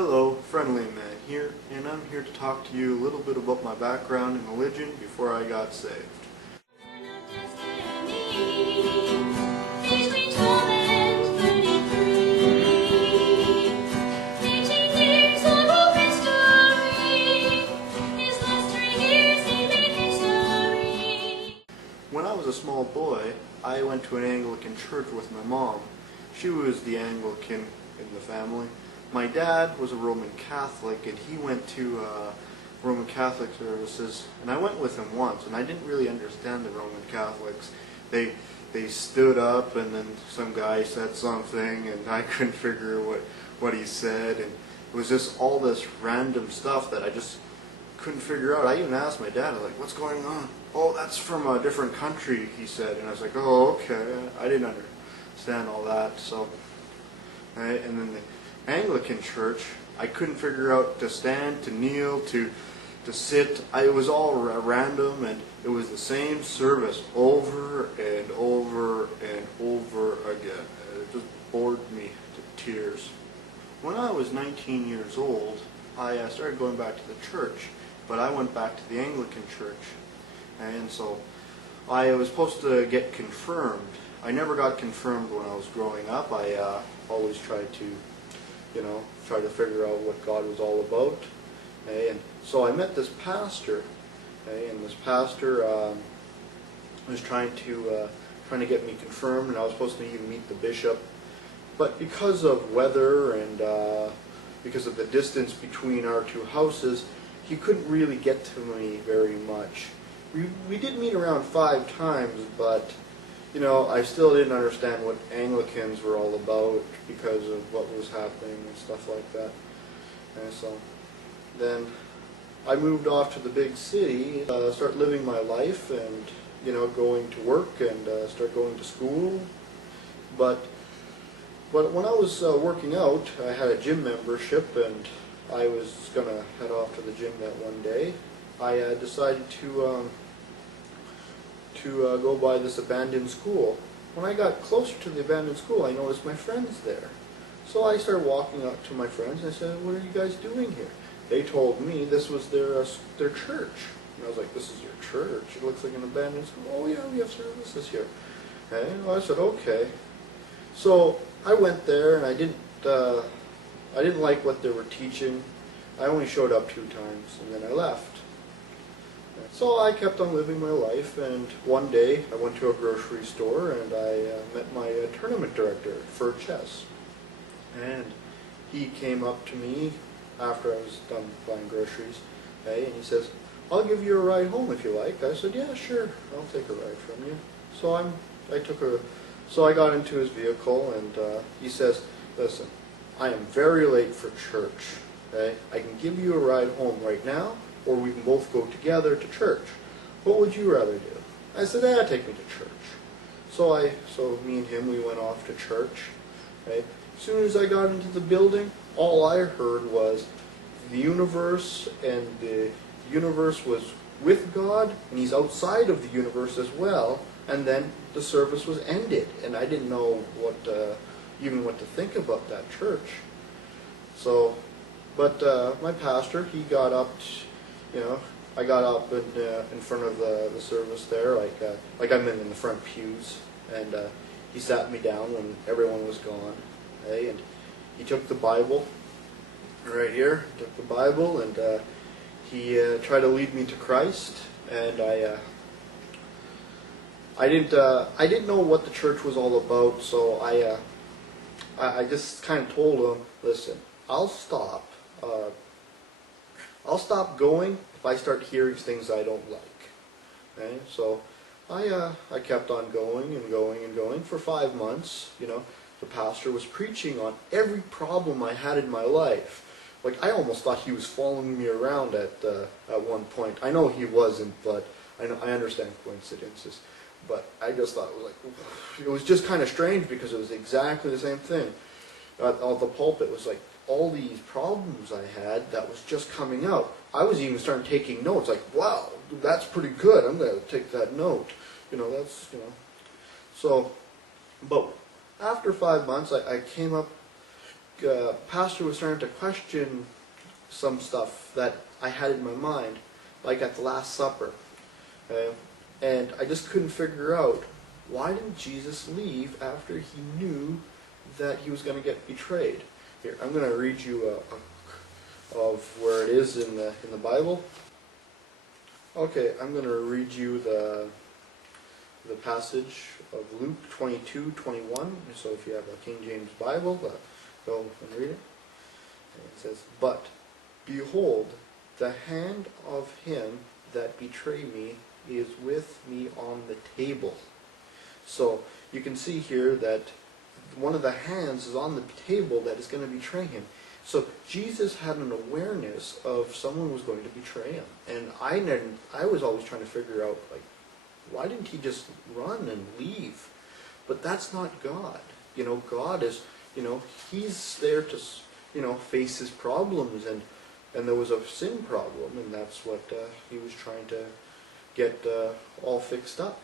Hello, Friendly Man here, and I'm here to talk to you a little bit about my background in religion before I got saved. When I was a small boy, I went to an Anglican church with my mom. She was the Anglican in the family. My dad was a Roman Catholic, and he went to Roman Catholic services, and I went with him once, and I didn't really understand the Roman Catholics. They stood up, and then some guy said something, and I couldn't figure what he said, and it was just all this random stuff that I just couldn't figure out. I even asked my dad, I was like, what's going on? Oh, that's from a different country, he said, and I was like, oh, okay. I didn't understand all that, so, right? And then the Anglican Church, I couldn't figure out to stand, to kneel, to sit. It was all random, and it was the same service over and over and over again. It just bored me to tears. When I was 19 years old, I started going back to the church, but I went back to the Anglican Church, and so I was supposed to get confirmed. I never got confirmed when I was growing up. I always tried to try to figure out what God was all about. And so I met this pastor, and this pastor was trying to get me confirmed, and I was supposed to even meet the bishop. But because of weather and because of the distance between our two houses, he couldn't really get to me very much. We did meet around 5 times, but I still didn't understand what Anglicans were all about because of what was happening and stuff like that. And so then I moved off to the big city, start living my life and, going to work and start going to school. But when I was working out, I had a gym membership, and I was going to head off to the gym that one day. I decided to go by this abandoned school. When I got closer to the abandoned school, I noticed my friends there. So I started walking up to my friends and I said, what are you guys doing here? They told me this was their church. And I was like, this is your church? It looks like an abandoned school. Oh yeah, we have services here. And I said, okay. So I went there, and I didn't like what they were teaching. I only showed up 2 times, and then I left. So I kept on living my life, and one day I went to a grocery store, and I met my tournament director for chess. And he came up to me after I was done buying groceries, and he says, I'll give you a ride home if you like. I said, yeah, sure, I'll take a ride from you. So I got into his vehicle, and he says, listen, I am very late for church. Okay? I can give you a ride home right now, or we can both go together to church. What would you rather do? I said, take me to church. So me and him, we went off to church. Okay? As soon as I got into the building, all I heard was the universe, and the universe was with God, and He's outside of the universe as well. And then the service was ended, and I didn't know even what to think about that church. So, but my pastor, he got up. I got up in front of the service there, like I'm in the front pews, and he sat me down when everyone was gone, and he took the Bible right here, took the Bible, and he tried to lead me to Christ, and I didn't know what the church was all about, so I just kind of told him, listen, I'll stop going if I start hearing things I don't like. Okay? So I kept on going and going and going for 5 months. The pastor was preaching on every problem I had in my life. Like, I almost thought he was following me around at one point. I know he wasn't, but I understand coincidences. But I just thought it was just kind of strange because it was exactly the same thing. The pulpit was like all these problems I had that was just coming out. I was even starting taking notes, like, wow, that's pretty good. I'm going to take that note. So, but after 5 months, I came up pastor was starting to question some stuff that I had in my mind, like at the Last Supper. And I just couldn't figure out, why didn't Jesus leave after he knew that he was going to get betrayed? Here, I'm going to read you of where it is in the Bible. Okay, I'm going to read you the passage of Luke 22:21. So if you have a King James Bible, go and read it. And it says, "But behold, the hand of him that betrayed me is with me on the table." So you can see here that one of the hands is on the table that is going to betray him. So Jesus had an awareness of someone was going to betray him. And I was always trying to figure out, like, why didn't he just run and leave? But that's not God. God is, he's there to, face his problems. And there was a sin problem, and that's what he was trying to get all fixed up.